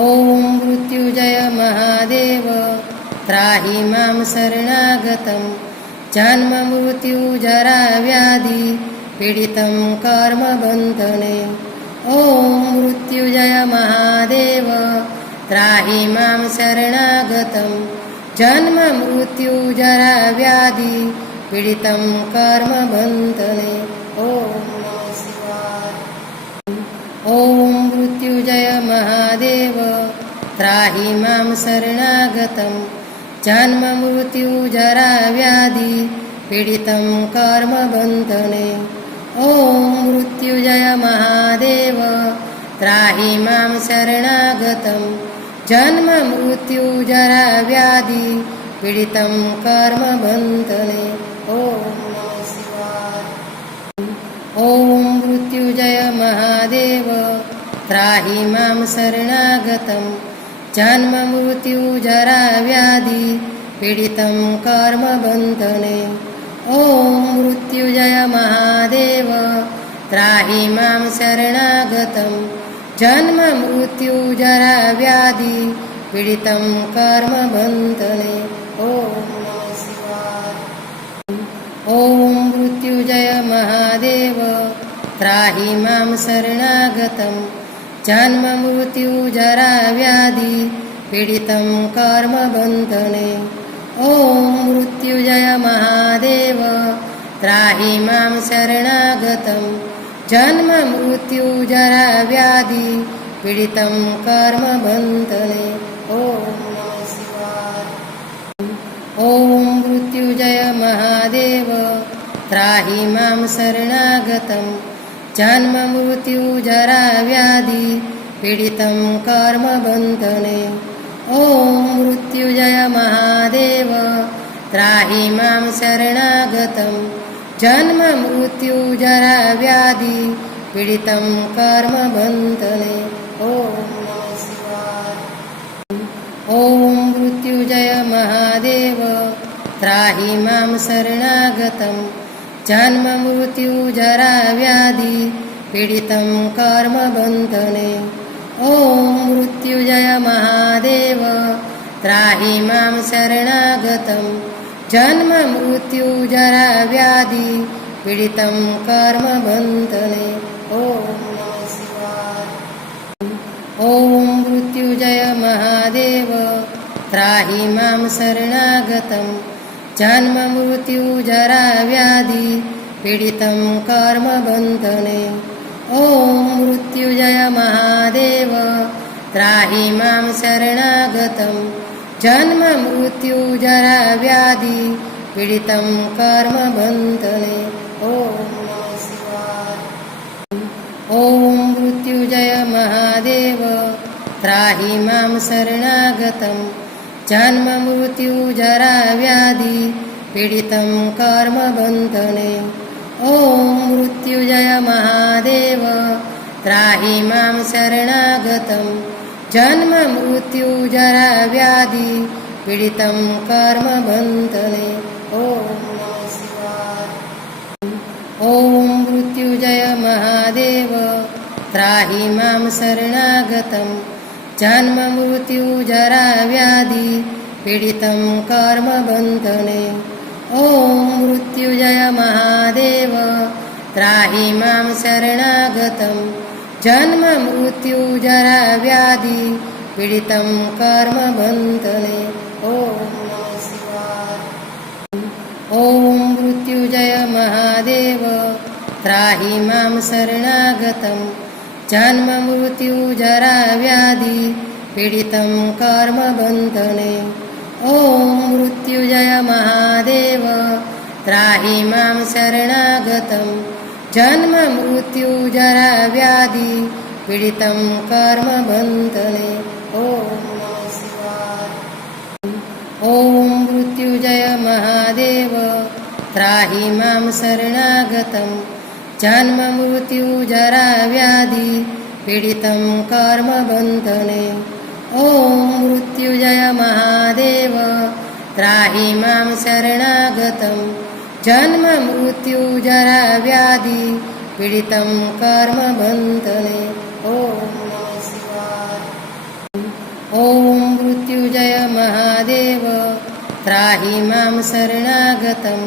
ॐ मृत्युंजय महादेव त्राहि मां शरणागतं जन्ममृत्युजरा व्याधि पीडितं कर्मबन्धने। ॐ मृत्युंजय महादेव त्राहि मां शरणागतं जन्ममृत्युजरा व्याधि पीडितं कर्मबन्धने। ॐ मृत्युंजय महादेव त्राहि मां शरणागतं जन्ममृत्युजरा व्याधि पीडितं कर्मबन्धने। ॐ मृत्युंजय महादेव त्राहि मां शरणागतं जन्ममृत्युजरा व्याधि पीडितं कर्मबन्धने। ॐ मृत्युंजय महादेव त्राहि मां शरणागतं जन्ममृत्युजरा व्याधि पीडितं कर्मबन्धने। ॐ मृत्युंजय महादेव त्राहि मां शरणागतं जन्ममृत्युजरा व्याधि पीडितं कर्मबन्धने। ॐ मृत्युंजय महादेव त्राहि मां शरणागतं जन्ममृत्युजरा व्याधि पीडितं कर्मबन्धने। ॐ मृत्युंजय महादेव त्राहि मां शरणागतं जन्ममृत्युजरा व्याधि पीडितं कर्मबन्धने। ॐ मृत्युंजय महादेव त्राहि मां शरणागतं जन्ममृत्युजरा व्याधि पीडितं कर्मबन्धने। ॐ मृत्युंजय महादेव त्राहि मां शरणागतं जन्ममृत्युजरा व्याधि पीडितं कर्मबन्धने। ॐ मृत्युंजय महादेव त्राहि मां शरणागतं जन्ममृत्युजरा व्याधि पीडितं कर्मबन्धने। ॐ मृत्युंजय महादेव त्राहि मां शरणागतं जन्ममृत्युजरा व्याधि पीडितं कर्मबन्धने। ॐ मृत्युंजय महादेव त्राहि मां शरणागतं जन्ममृत्युजरा व्याधि पीडितं कर्मबन्धने। ॐ मृत्युंजय महादेव त्राहि मां शरणागतं जन्ममृत्युजरा व्याधि पीडितं कर्मबन्धने। ॐ मृत्युंजय महादेव त्राहि मां शरणागतं जन्ममृत्युजरा व्याधि पीडितं कर्मबन्धने। ॐ मृत्युंजय महादेव त्राहि मां शरणागतं जन्ममृत्युजरा व्याधि पीडितं कर्मबन्धने। ॐ मृत्युंजय महादेव त्राहि मां शरणागतं जन्ममृत्युजरा व्याधि पीडितं कर्मबन्धने। ॐ मृत्युंजय महादेव त्राहि मां शरणागतं जन्ममृत्युजरा व्याधि पीडितं कर्मबन्धने। ॐ मृत्युंजय महादेव त्राहि मां शरणागतं जन्ममृत्युजरा व्याधि पीडितं कर्मबन्धने। ॐ मृत्युंजय महादेव त्राहि मां शरणागतं जन्ममृत्युजरा व्याधि पीडितं कर्मबन्धने। ॐ मृत्युंजय महादेव त्राहि मां शरणागतं जन्ममृत्युजरा व्याधि पीडितं कर्मबन्धने। ॐ मृत्युंजय महादेव त्राहि मां शरणागतं जन्ममृत्युजरा व्याधि पीडितं कर्मबन्धने। मृत्युजय महादेव त्राहि मां शरणागतम्